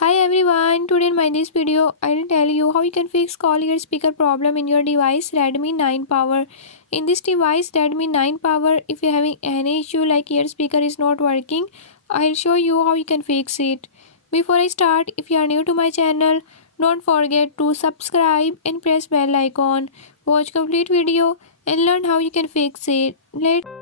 Hi everyone, today in my this video I will tell you how you can fix call ear speaker problem in your device Redmi 9 Power. In this device Redmi 9 Power, if you're having any issue like ear speaker is not working, I'll show you how you can fix it. Before I start, if you are new to my channel, don't forget to subscribe and press bell icon. Watch complete video and learn how you can fix it. Let's